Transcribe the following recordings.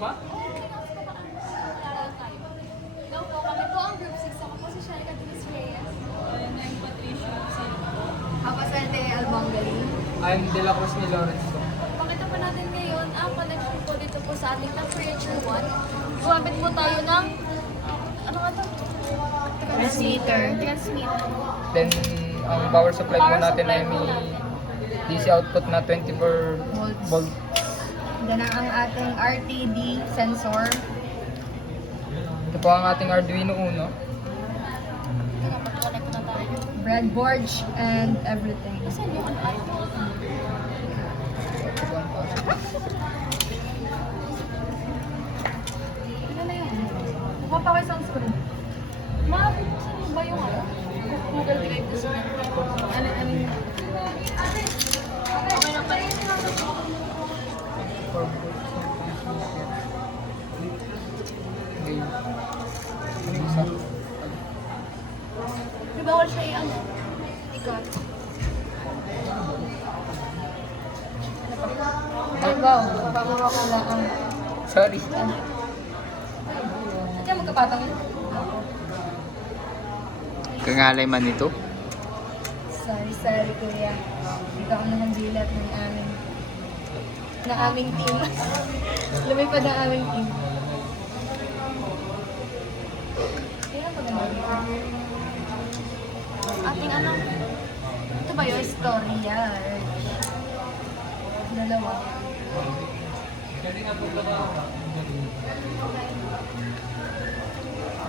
ba? Hello po, kami po ang group 6. Ako po si Shalika Denise Reyes. I'm Patricia. Ako Sante Albangali. I'm De La Cruz ni Lawrence po. Pakita pa natin ngayon ang connection po dito po sa ating temperature 1. Gumamit po tayo ng, ano nga ito? Transmitter. Then, ang power supply po natin ay may DC output na 24 volt. Then ang ating RTD sensor. Ito po ang ating Arduino Uno. Connect na tayo. Breadboard and everything. Kasi yung ano? Ano na yun? Mukha pa kayo sunscreen. Mabuksan mo ba yung ano? Google Drive ko sa ano yun? Okay na pa yun. Okay. Ano yung isa? Di bawal siya i-ano? Ikat. Ay, wow. Papagawa ko lang ang... Sorry. At yan, magkapatang yun. Kangalay man ito. Sorry, kuya. Ikaw ang nanganggilat ng aming team. Lumipad ang aming team. Yan ang paganda. Ating ano? Ito ba yun? Storya. Dalawa.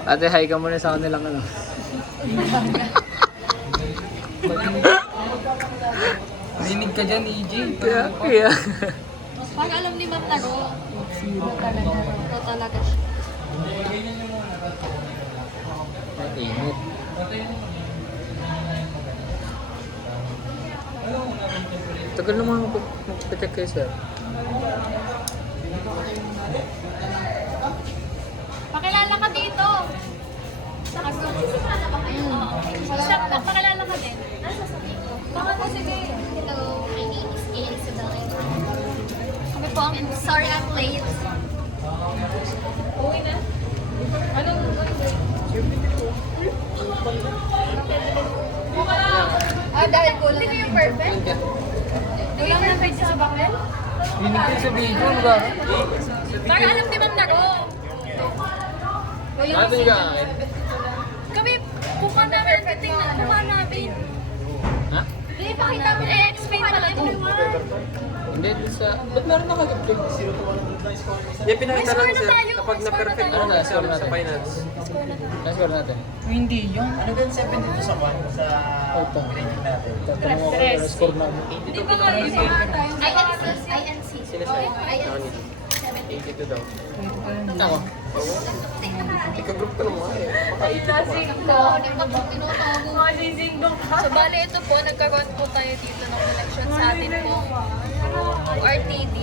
Ate, hi ka muna sa kanilang ano. Linig ka dyan, EJ. Kaya. Pag alam ni Ma'am Taro, ito talaga siya. Init. Tagal naman magpacheck kayo, sir. Pakilala ka dito! Nagsisimula na ba kayo? Stop na, pakilala ka din. Ano sasabihin ko? Baka po sige. Hello, my name is Ian Isabel. Kami po ang sorry I'm late. Uwi na? Anong Dahil kulang Hindi kayo perfect? Wala mo ng page sa bakit? Linig ko sa video, ano ba? Para alam ni Ma'am Taro. Atin ka. Kami, kukuha namin ang dating na kukuha namin. Ha? Hindi, pakita mo. Explain pala to. Hindi, sa... Ba't meron na kagabdog? Yung pinakita May natin score na sir, tayo. kapag May score na-perfect na mo tayo. na Score na sa tayo. finance. Na-score natin. Hindi yun. Ano gan 7 dito sa 1 sa grading natin? Tatanong ako kung score namin. Di ba nga yun INC. Sino siya? Johnny. 82 daw. Ako. Ika-group ka naman eh. So, bali ito po, nagkaroon po tayo dito ng connection sa atin po. RTD.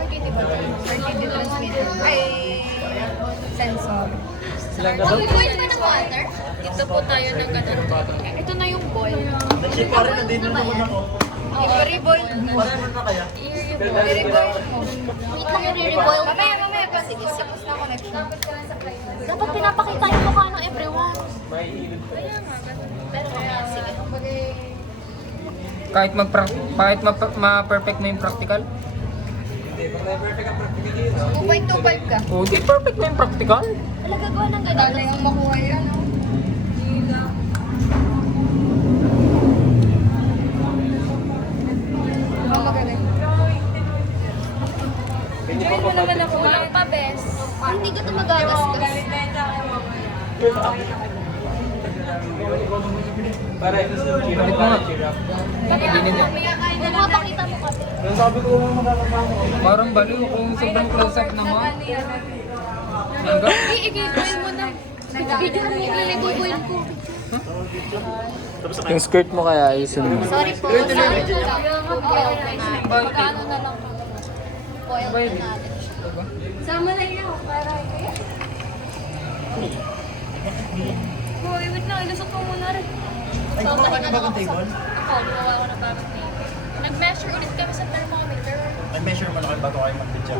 RTD ba? RTD transmitter. Ay, sensor. Boil mo ng water? Dito po tayo ng ganun. Ito na yung boil. Actually, parang nandito naman ako. I-reboil mo. Parang ano na kaya? I-reboil mo. Wait lang, i-reboil. Mamaya pa. Sige, tapos na connection. Dapat pinapakita yung mukha ng everyone. Pero sige. Kahit ma-perfect mo yung practical? Hindi, pag na-perfect ang practical dito. 2.25 ka. Oh, di perfect mo yung practical? Talaga gawa ng Dali ganun. yung makuha yan. oh. Diba magaling? Join mo naman ako. Walang pa, bes. Hindi ka ito magagasgas. Para ito sa Balik mo nga. Hindi nila. Huwag mo pakita mo kami. Yung sabi ko naman magkakapano. Parang baliw kung sobrang close-up naman. Hanggang? I-boil mo na. Video mo yung i-boil ko. Yung skirt mo kaya ayusin mo. Sorry po. Sorry na lang. Magkano na lang. Boil na natin. Sama na yun. Para kayo. Hoy, wait lang. Ilusot mo muna rin. Ay, gumawa ka na bagong table? Ako, gumawa ko ng bagong table. Nag-measure ulit kami sa thermometer. Nag-measure mo na kayo bago kayo mag-video.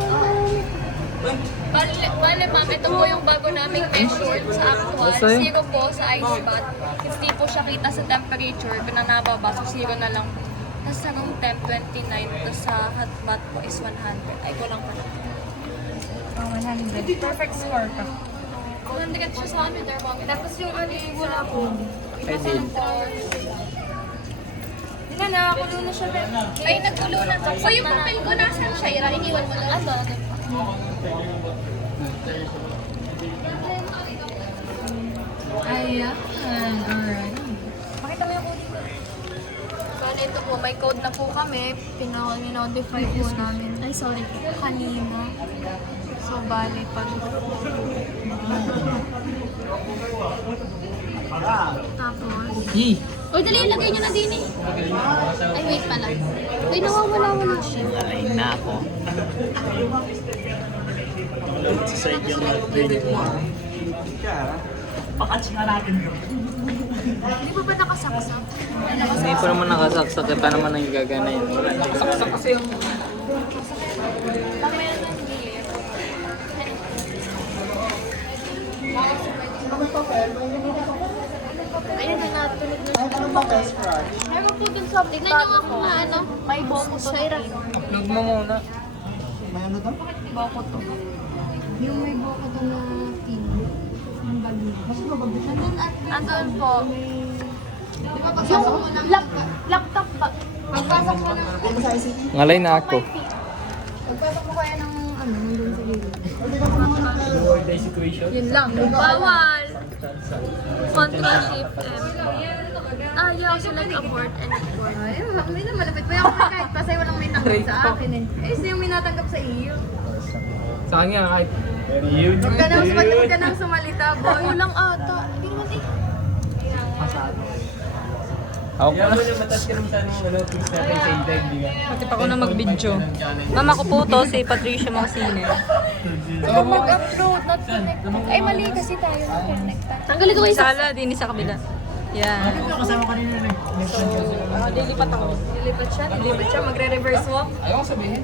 Bale, ma'am, ito po yung bago naming measure sa actual. Zero po sa ice bath. Hindi po siya kita sa temperature. Pinanababa, so zero na lang. Tapos sa room temp, 29. Tapos sa hot bath po is 100. Ay, kulang pa. 100. Perfect score ka. 100 siya sa ano, thermometer. Tapos yung ano yung wala po. Ay, din. Hindi na, nakakulo na siya. Ay, nagkulo na. So, yung papel ko nasan siya? Ira, iniwan mo na. Ano? Ayan. Alright. Pakita mo yung code ko. Bale, ito po, may code na po kami. Pinaka-notify po namin. Ay, sorry. Kanina. So, bale, pag... Tapos... Uy, dali, ilagay nyo na din eh. Ay, wait pala. Uy, nawawala-wala siya. Ay na ako. Hindi pa ba nakasaksak? Hindi pa naman nakasaksak. Pa naman ang gagana yun. Nakasaksak kasi yung... Lamaya ng gilid. Ayun na, natulog na siya. Meron po dun sa... Tignan nyo ako nga, ano? May boko to. Shaira. Upload mo muna. Boko to. Yung may buka to na team. Yung balon. Andun po. Di ba pagsasok mo ng... Laptop ba? Pagpasok mo ng... Ngalay na ako. Pagpasok mo kaya ng ano, nandun sa gilid. Yun lang. Bawal. Control Shift M. Ah, you also like abort and abort. Ay, hindi na malapit pa yung kahit pa sa'yo walang may tanggap sa akin eh. Eh, sino yung may natanggap sa iyo? Sa kanya, kahit... Huwag ka nang sumalita, boy. Kulang ata. Hindi naman eh. Ako pa. Pati pa ako na mag-video. Mama ko po to, si Patricia Mausine. Huwag mag-upload, not connected. Ay, mali kasi tayo na connected. Tanggalin ko kayo sa... Sala, din sa kabila. Yan. Lilipat ako. Lilipat siya, magre-reverse walk. Ayaw ko sabihin.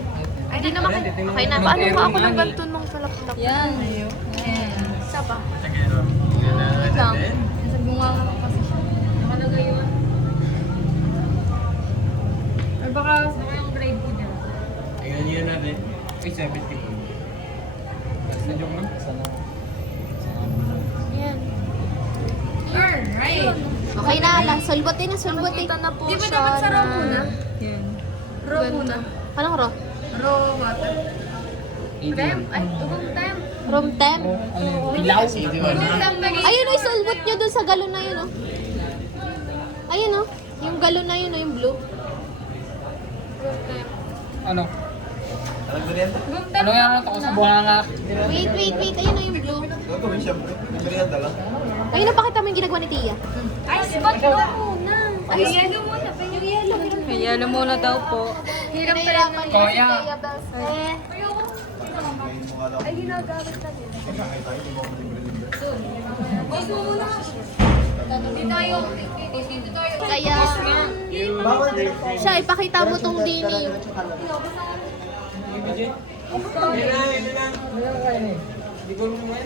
Ay, di naman. Okay na. Paano ba ako ng ganito nung sa laptop? Yan. Isa pa. Wait lang. Nasa bunga ko kasi siya. Nakalagay yun. Or baka yung grade ko dyan. Tingnan nyo natin. Uy, 70 po. Sa joke lang. Sana. Yan. Alright. Okay na, ala. Sulbotin na, sulbotin. na po Di ba siya dapat sa raw muna? Yan. Raw muna. Anong raw? Raw water. Temp? Ay, tugong temp. Room temp? Pilaw. Tugong temp na Ayun o, isulbot nyo dun sa galon na yun o. Ayun o. Yung galon na yun o, yung blue. Ano? Ano yan? Ako sa buhanga. Wait. Ayun o yung blue. Ayun o, pakita mo yung ginagawa ni Tia. Ay, spot ko muna. Ay, Yellow muna. Yung yellow. Kaya muna daw po. Hirap talaga ni Kuya. Tia Bells. Ay, ginagamit na din. Kaya, siya, ipakita mo tong dini. Hindi ko naman.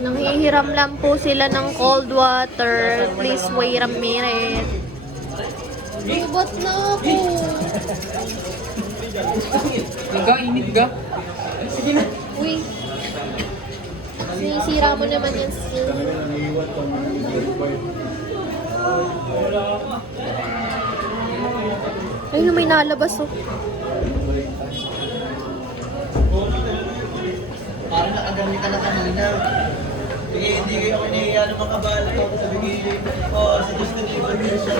Nanghihiram lang po sila ng cold water. Please wait a minute. Lubot na ako. Init ga. Sige na. Uy. Sinisira mo naman yan. Ayun, may nalabas oh. Parang nakagami ka na kanina. Hindi kayo kinihiya ng mga bala. Sabi ko, sa Justin Bieber siya.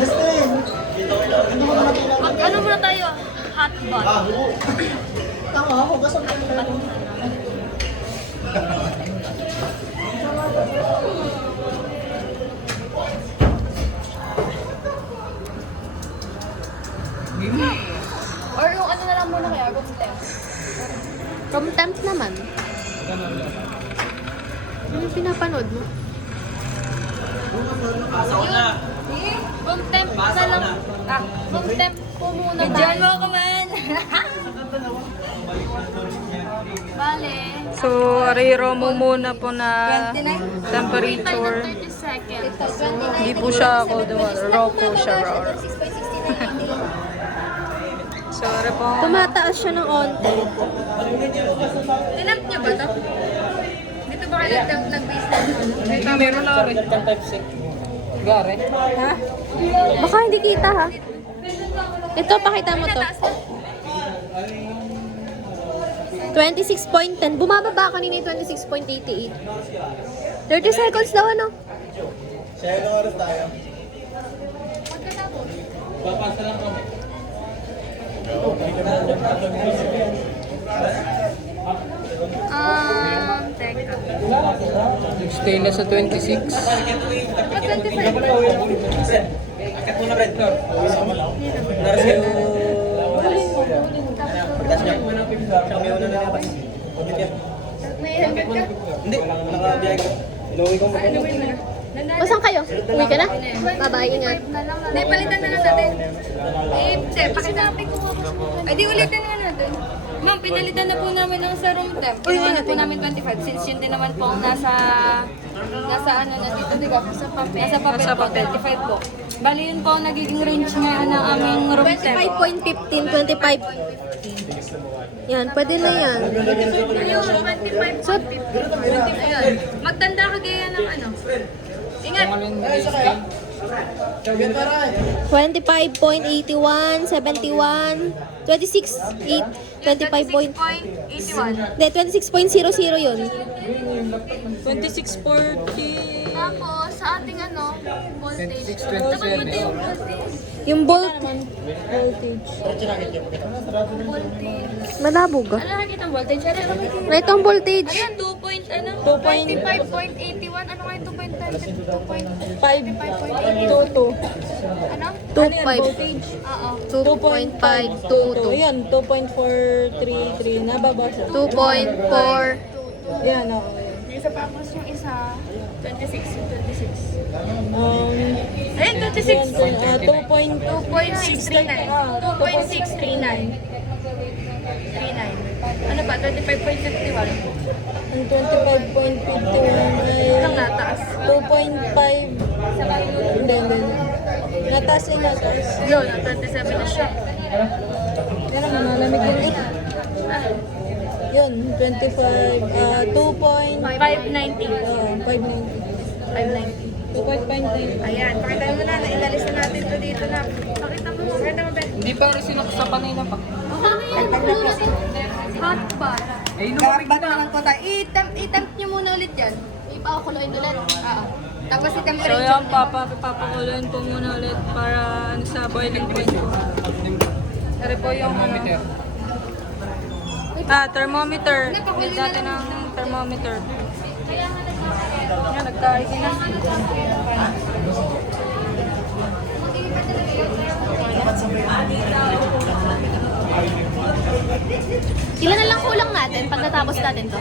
Justin! Ano muna tayo? Hot bath. Tama ako, gasang ka na. Or yung ano na lang muna kaya, room temp. Room temp naman. Ano yung pinapanood mo? Room temp na lang. Room temp po muna tayo. Diyan mo ako man. Bale. So, ariro mo muna po na 29? temperature. 30 seconds. Hindi po siya cold water. Raw po siya, raw. Sorry po. Tumataas siya ng onte. Tinamp niya ba ito? Dito ba kayo nag-base na? Meron na rin. Gare. Ha? Baka hindi kita ha. Ito, pakita mo to. 26.10. Bumababa kanina yung 26.88. 30 seconds daw ano? Siya ilang oras tayo? Papasa lang kami. Teka. Stay na sa 26. Akat mo na, Fred. Naras kayo. Pagtas niya. Siya kami una na labas. Kumit yan. May helmet ka? Hindi, nakabiyay ko. Inuwi ko mo. O saan kayo? Uwi ka na? Bye-bye, ingat. Hindi, palitan na lang natin. Hindi, pakinabi ko. Ay, di ulitin na natin. Ma'am, pinalitan na po namin ng sa room temp. Kinuha na po namin 25 since yun din naman po ang nasa ano na dito, di ba? Sa papel. Nasa papel po, 25 po. Bali yun po ang nagiging range ngayon ng aming room temp. 25.15, 25. Yan, pwede na yan. Ayun, 25. So, Ayun. Magtanda ka gaya ng ano. Ingat! Stay. 25.81, 71, 26.8, 25. 26.81. Hindi, 26.00 yun. 2640. Tapos, sa ating ano, voltage. 26, 27. Dapat dito yung voltage. Yung volt, Voltage. Voltage. malabo ka. Ano nakikita ang voltage? Ano nakikita? Right ang voltage. Ayan, 2 point, ano? 25.81. Ano kayo 2.5? 522. Ano? 2.5. Voltage. Oo. 2.522. Ayan, 2.433. Nababa siya. 2.4. Ayan, oo. Tapos yung isa, 26. Yung 26. Ayan, 26. 2.639. 2.639. 2.639. 39. Ano ba? 25.51. Ang 25.51 ay Ilang nataas? 2.5. Hindi. Nataas ay nataas. Yun, 27 na siya. Yan naman, malamig yun eh. Yun, 25, 2.590. 590. 590. 590. 2.590. Ayan, pakita mo na, inalis na natin to dito na. Pakita mo, Ben. Hindi pa rin sinaksapan na yun pa. Hot bar. Eh, lumamig na. naman po tayo. I-temp nyo muna ulit yan. Ipakuloyin ulit. Oo. Tapos So i-temperature yan, nyo. papakuloyin po muna ulit para ano, sa boiling point po. Dari po yung Thermometer. thermometer. Need natin ng thermometer. Yan, nagkaigi na. Ilan na lang kulang natin pagkatapos natin to?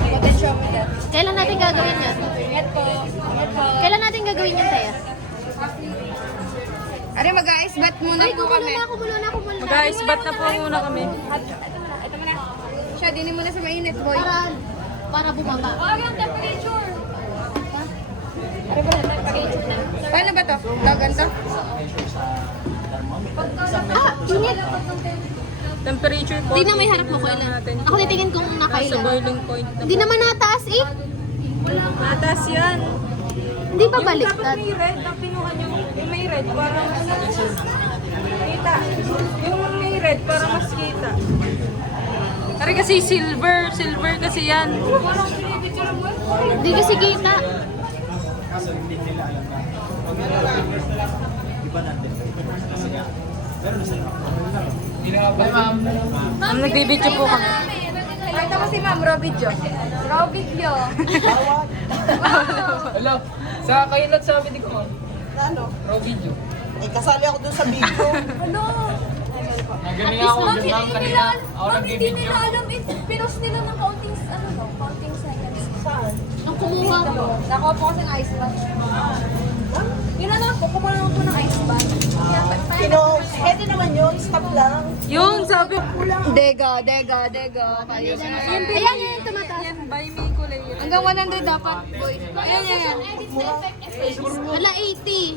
Potentiometer. Kailan natin gagawin yun? Ingat po. Ingat po. Kailan natin gagawin yun, Taya? Are, mag-ice bath muna po kami. Ako muna. Mag-ice bath na po muna kami. Ito muna. Siya, dinin muna sa mainit, boy. Para bumaba. Ano yung temperature? Ano ba yung temperature na? Paano ba to? Ganito? Init. Temperature po. Hindi na may harap mo ko ilan. Ako titingin kung Nasa nakailan. boiling point na. Hindi naman nataas eh. Nataas yan. Hindi pa Dapat baliktad. may red na kinuha nyo. Yung may red para mas kita. Yung may red para mas kita. Kasi kasi silver kasi yan. Hindi kasi kita. Hindi na nga ba, ma'am? Nagbibidyo po kami. Pakita mo si ma'am, raw video. Raw video. Hello. Sa kailan sabi ni ko, ma'am? Ano? Raw video. Eh, kasali ako dun sa video. Ano? Nagaling ako dun lang kanina. Ako Hindi nagbibideo. nila alam, pinos nila ng counting, counting seconds. Saan? Nung kumuha ko. Nakuha po kasi ng ice bath. Yun na lang po, kumuha lang po ng ice bath. Pwede naman yun, stop lang. Yung sabi, Dega. Kayo sa Ayan, yan, tumataas. yan, buy me kulay yun. Hanggang 100 dapat, boy. Ayan. Wala 80.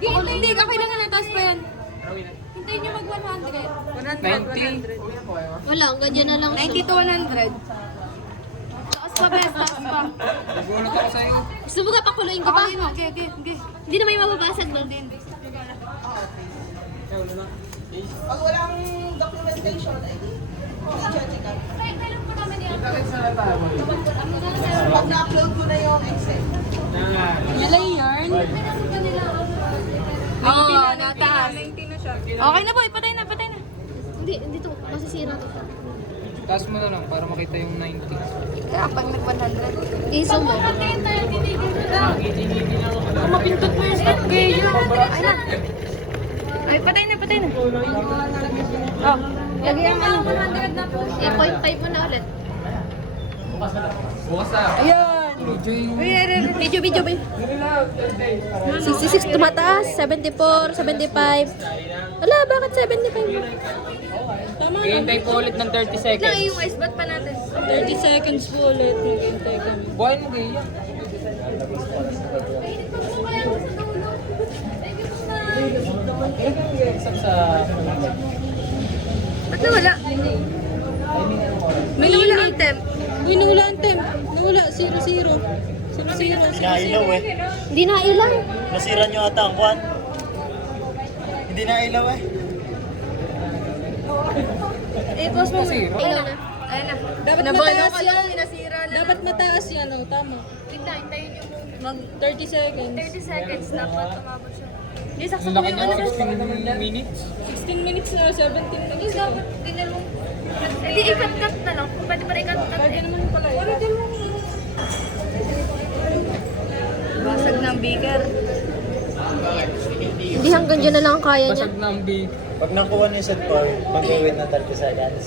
Hindi ka kailangan nataas pa yan. Hintayin nyo mag 100. 90. Wala, ganyan na lang 90 to 100. Taas pa, best. Taas pa. Nagulot ako sa'yo. Gusto mo ka pakuluin ko pa? Okay. Hindi na may mababasag doon din. Pag walang documentation, ay di check up. Pag na-upload ko na yung Excel. Malay yarn. Oo, nataas. 90 na siya. Okay na boy, patay na. Hindi to. Masisira to. Taas mo na lang para makita yung 90. Kaya pag nag-100. Iso mo. Kung mapindot mo yung stop kayo. Ay na. Ay, patay na. Oh, lagyan mo ng 100 na po. 8.5 mo na ulit. Bukas na. Ayan. Video, babe. 66 tumataas, 74, 75. Wala, bakit 75? Hihintay ko ulit ng 30 seconds. Lang yung ice bath pa natin. 30 seconds po ulit. Maghintay kami. Buhayin mo gaya. Ba't nawala? May nawala ang temp. May nawala ang temp. Nawala, 0-0. 0-0. Nailaw eh. Hindi na ilang. Nasira nyo ata ang kwan. Hindi nailaw eh. Pause mo. Ilang na. Ayan na. Dapat mataas yan. Nasira na. Dapat mataas yan. Oh, tama. Hintayin nyo mo. Mag 30 seconds. 30 seconds dapat umabot siya. Hindi, Ang saksak mo laki yung niya, ano. 16 minutes. 16 minutes na, 17 minutes. Dapat dinalong. Hindi, ikat-cut na lang. Pwede pa rin ikat-cut. Pwede naman pala. Basag ng beaker. Hindi hanggang dyan na lang ang kaya niya. Basag na ang big. Pag nakuha niyo sa bar, mag-wait ng 30 seconds.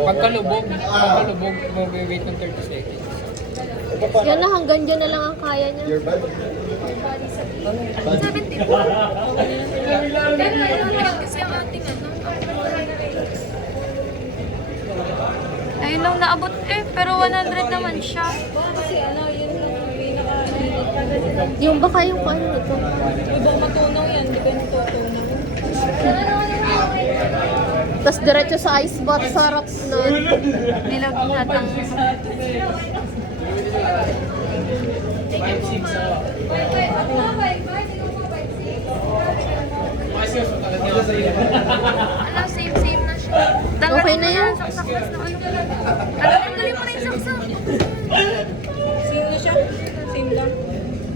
Pagkalubog, mag-wait ng 30 seconds. Yan na, hanggang dyan na lang ang kaya niya. 70 po. Kasi ang ating ano. Ayun lang naabot pero 100 naman siya. Kasi ano, yun Yung baka yung paano nito. ibang matunaw yan, di ba yung tutunaw? Tapos diretso sa ice bath, sarap nun. Nilagnatang. Ano, same na siya. Okay na yan. Saksak na ano. Tanggalin mo na yung saksak. Same na siya? Same lang?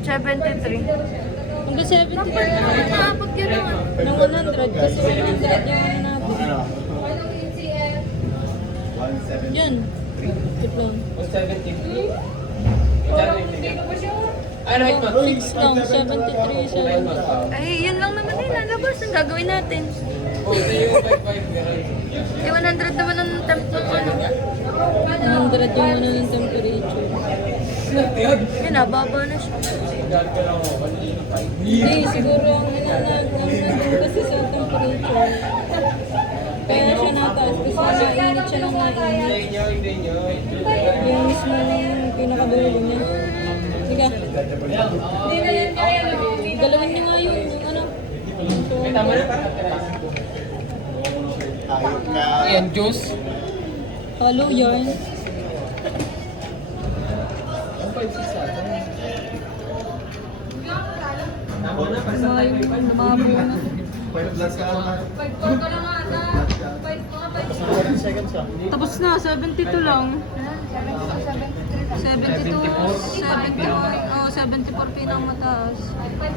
73. Hanggang 73. Naabot yun naman. Ng 100 kasi 100 yung ano natin. Yan. Wait lang. 70. Ano ito? Fix lang, 73, 70. Ay, yun lang naman eh, lalabas. Ang gagawin natin. Eh, 100 naman ang temp ng ano. 100 yung ano ng temperature. Yan, nababa na siya. Hindi, siguro ang nandun kasi sa temperature. Kaya siya nataas kasi nainit siya ng mainit. Yung mismo pinakadulo niya. Sige. Galawin niyo nga yung ano. Yan, juice. Halo yarn. Namamo na. 30 seconds ka. Tapos na, 72 lang. 72, 74 pinakamataas.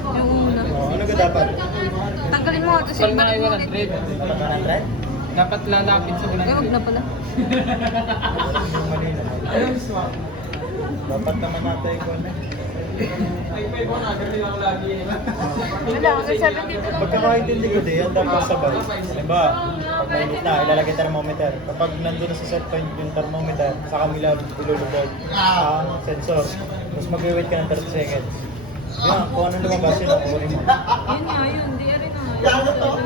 Yung una. Ano ka dapat? Tanggalin mo kasi Pag na balik mo ulit. 100? Dapat lalapit sa Eh, wag na 100. pala. Dapat naman natin ikaw na. Wala, hanggang 72 lang. Pagkakaintindi ko din, yan dapat sabay. Diba, pag mainit na, ilalagay thermometer. Kapag nandun na sa set point yung thermometer, sa kamila ilulubog ang sensor. Tapos mag-wait ka ng 30 seconds. Yun, kung ano lumabas yun, kukunin mo. Yun nga yun, di rin nga.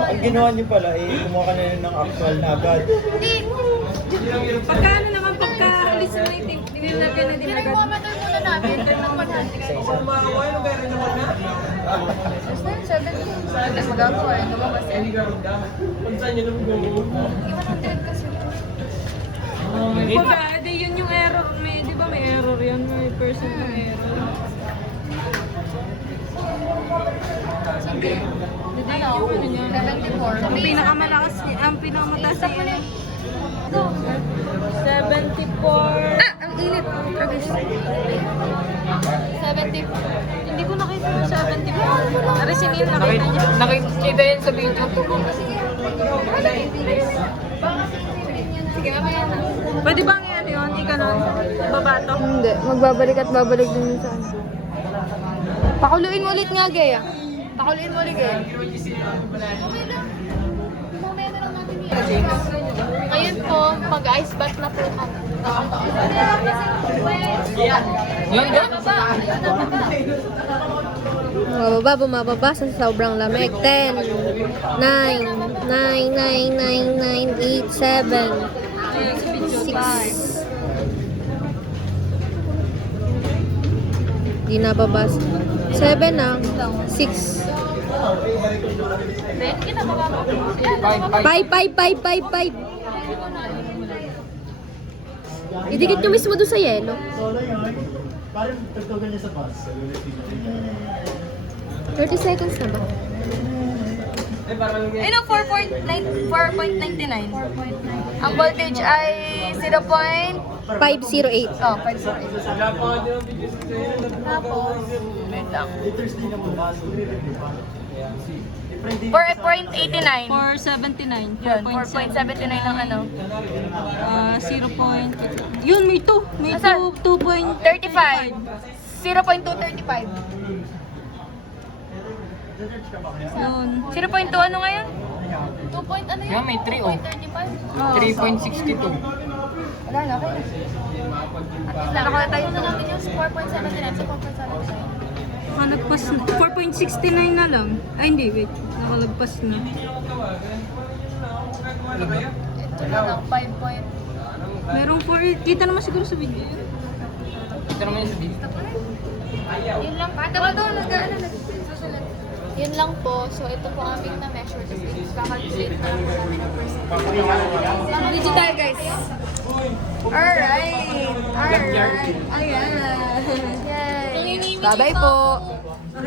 Ang ginawa niyo pala, kumuha ka na yun ng actual na agad. Pagka ano naman, pagka alis na yung dinilagay na din agad. Thermometer muna namin. Ng 100. Isa-isa. Tapos na yun, 70. Tapos magagawa yun. Lumabas yun. Kung saan nyo nung Iwan ang din kasi. Pagka, di yun yung error. May, di ba may error yun? May percent ng error. Di Ano? yung ano niya. 74. Ang pinakamalakas, ang pinakamataas na yun. 74. Ah! Ang init! Tragis. 70. Hindi ko nakita yung 74. Arisinin nakita niya. Nakikita yan sa video. Sige, mamaya na. Pwede bang yan yun? Ika nun? Babato? Hindi. Magbabalik at babalik din sa ano. Pakuluin mo ulit nga, Gaya. Pakuluin mo ulit, Gaya. Okay lang. Mamaya na lang natin yan. Ngayon po, mag-ice bath na po kami. Yun, yun. Bumababa, bumababa sa sobrang lamig. 10, 9, 9, 9, 9, 9, 8, 7, 6. Di nababas. 7 na. 6. Five. 5. Idikit nyo mismo doon sa yelo. Solo yun. Parang tagtugan niya sa bus. 30 seconds na ba? Ano, 4.99. Ang voltage ay 0.508. 508. Oh, 508. Tapos, Liters din naman bus. 4.89. 479. Yun, 4.79 ang ano. 0 point... Yun, may 2. May Asan? 2.35. 0.235. Yun. 0.2 ano ngayon? 2 point ano yun? Yan, may 3 oh. 2.35? 3.62. Wala na, okay na. At least nakakuha tayo na namin yung 4.79 sa 4.79. Nagpas na. 4.69 na lang. Ay, hindi. Wait. Nakalagpas na. Ito na lang, 5 point. Merong 4... Kita naman siguro sa video. Ito naman yung sa video. Yun lang pa. Tama doon, susunod. Yun lang po. So, ito po aming na-measure. Kasi kakalculate na lang po namin ang percent. Dito tayo, guys. Alright. Ayan. Yay. Bye-bye po.